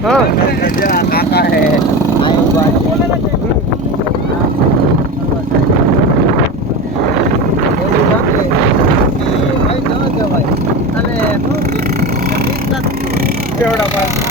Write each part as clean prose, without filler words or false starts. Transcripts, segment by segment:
हाँ काका है आयो भाई केवड़ा पास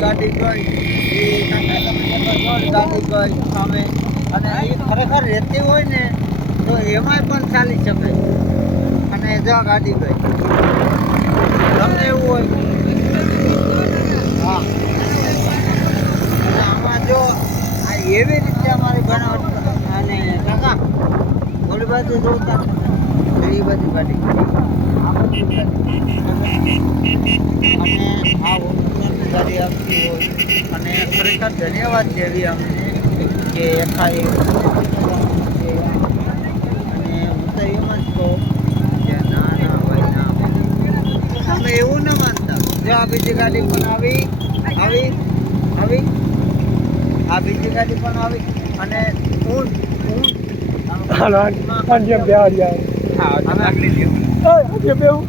ગાડી ગઈ ગાડી ગઈ સામે અને એ ખરેખર રહેતી હોય ને તો એમાંય પણ ચાલી શકે અને જો ગાડી ગઈ તમને એવું હોય હા અને આમાં જો આ એવી રીતે અમારી બનાવટ અને કાકા ઓલી બાજુ જોતા એ બધી ગાડી અને આ ગાડી આપતી હોય અને ખરેખર ધન્યવાદ જેવી અમને કે ખાઈ અને હું તો એમ જ કહું કે ના ના ભાઈ ના અમે એવું ન માનતા જો આ બીજી ગાડી પણ આવી આ બીજી ગાડી પણ આવી અને જેમ પ્યાર યાર હા આગળ જેવું બેવું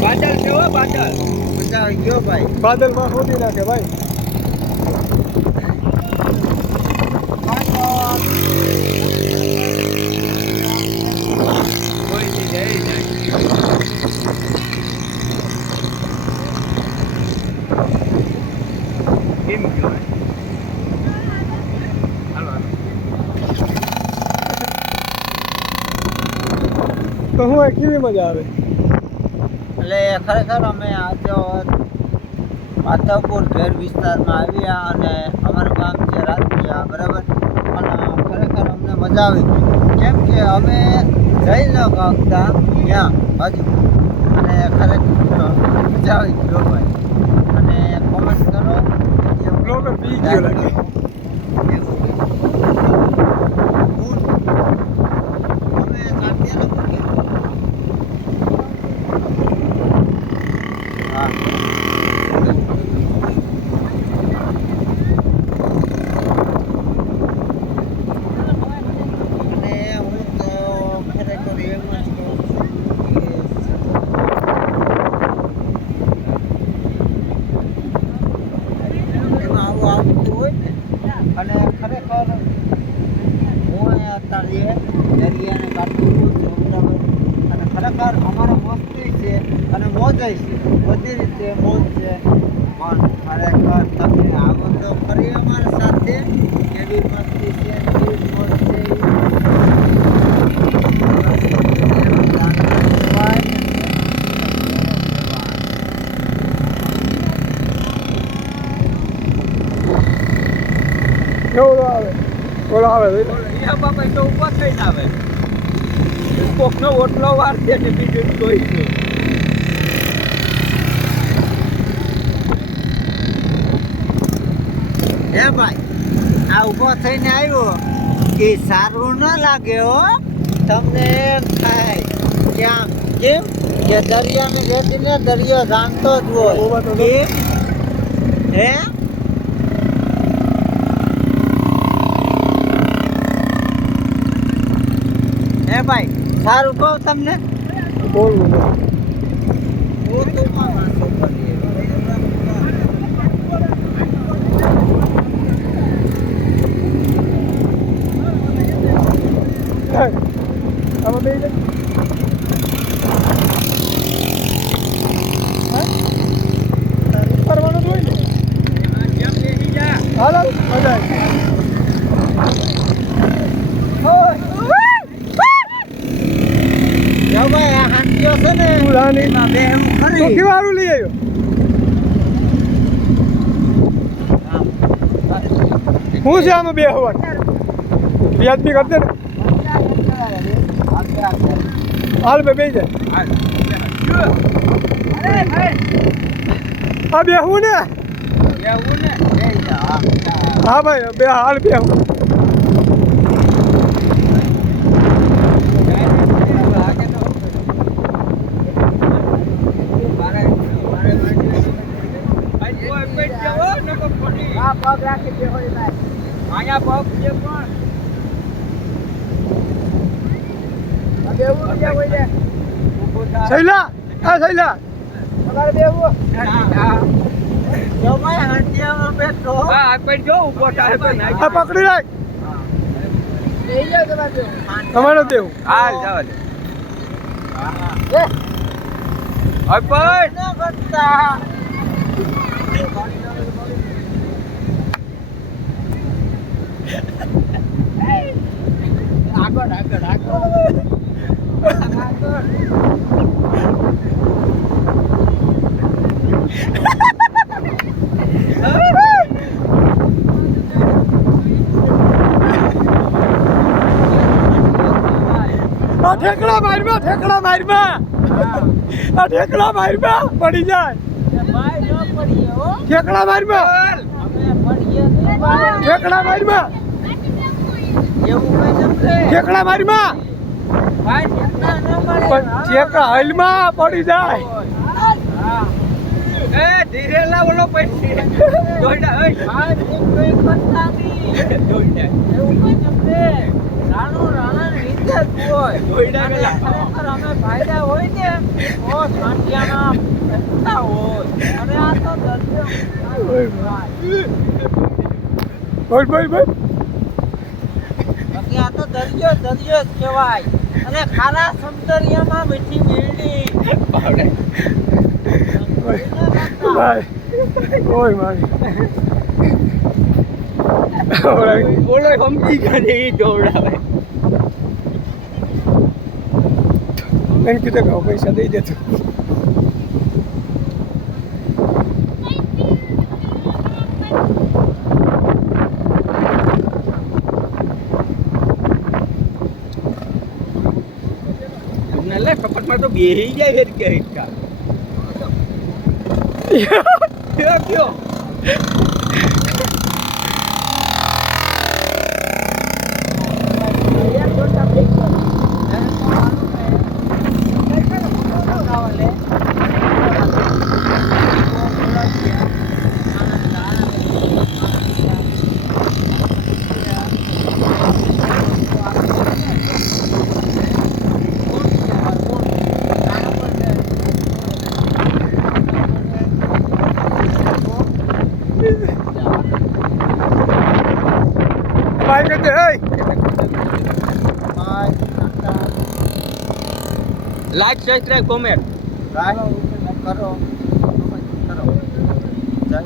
બાદલ છે હો બાદલ મજા આવી ગયો ભાઈ બાદલમાં ખોદી નાખે ભાઈ તો હું કેવી મજા આવે એટલે ખરેખર અમે આજે માધવપુર ઘેર વિસ્તારમાં આવ્યા અને અમારું ગામ છે રાજપુરા બરાબર પણ ખરેખર અમને મજા આવી કેમ કે અમે જઈ ન શકતા ત્યાં હજુ અને ખરેખર મજા આવી ગયો ભાઈ અને કોમેન્ટ કરો બ્લોગ પી ગયો લાગે અને ખરેખર હું અત્યારે દરિયાને કાઢતું છું બરાબર અને ખરેખર અમારો મસ્તી છે અને મોજ છે બધી રીતે મોજ છે પણ ખરેખર તમે આવો તો ફરી અમારા સાથે કેવી મસ્તી છે કેવી મોજ છે કેવડો આવે ઓલો આવે અહીંયા બાપા તો ઉપર થઈને આવે કોકનો ઓટલો વાર છે ને બીજું જોઈ છે હે ભાઈ આ ઊભો થઈને આવ્યો કે સારું ન લાગે હો તમને એમ થાય ક્યાં કેમ કે દરિયાની રેતીને દરિયો જાણતો જ હોય કેમ હે હે ભાઈ સારું કહું તમને બોલવું હું તો માણસો કરીએ આમાં બે જાય કરવાનું જ હોય ને હાલ મજા જો ભાઈ આ હાંતીઓ છે ને ઉડાની એમાં બે હું તો ખરી કેવારું લઈ આવ્યો હું છે આમાં બે હવા વ્યાજબી કરી દે ને હાલ બે જાય આ બેહવું ને એવું ને એ હા હા ભાઈ બે હાલ બેહવું પગ રાખી દે હોય ભાઈ અહીંયા પગ છે પણ બેવું બીજા કોઈ દે શૈલા આ શૈલા તમારે બેવું જો મેં હંડિયામાં બેઠો હા પણ જો ઉભો થાય તો ના આ પકડી રાખ બેહી જાવ તમારે તમારે દેવું હાલ જાવ દે એ અપડ ન કરતા આગળ આગળ આગળ આ ઠેકડા મારમાં આ ઠેકડા મારમાં પડી જાય ભાઈ ન પડીએ હો ઠેકડા મારમાં અમે પડીએ નહીં ભાઈ ઠેકડા મારમાં એવું કઈ નથી ઠેકડા મારમાં ભાઈ ઠેકડા ન મળે પણ ઠેકડા હલમાં પડી જાય હા એ ધીરે લા બોલો પછી દોડા એ ભાઈ કોઈ કરતા નહીં દોડા એવું કઈ નથી રાણા રીતે જ હોય દોડા પેલા ખરેખર અમે ભાઈડા હોય ને તો સાંટિયાના બેસતા હોય અને આ તો દર્દીઓ બોલ બોલ બોલ બાકી આ તો દરિયો જ કહેવાય અને ખારા સૌંદર્યમાં મીઠી મેરડી બાવડે ઓય મારી બોલો સમજી ગઈ એ દોડાવે એને કીધું કે પૈસા દઈ દેતો નલે કપટમાં તો બેહી જાય છે કે હિટકા કયો ભાઈ કહેતે હે લાઈક સબસ્ક્રાઇબ કોમેન્ટ કરો જય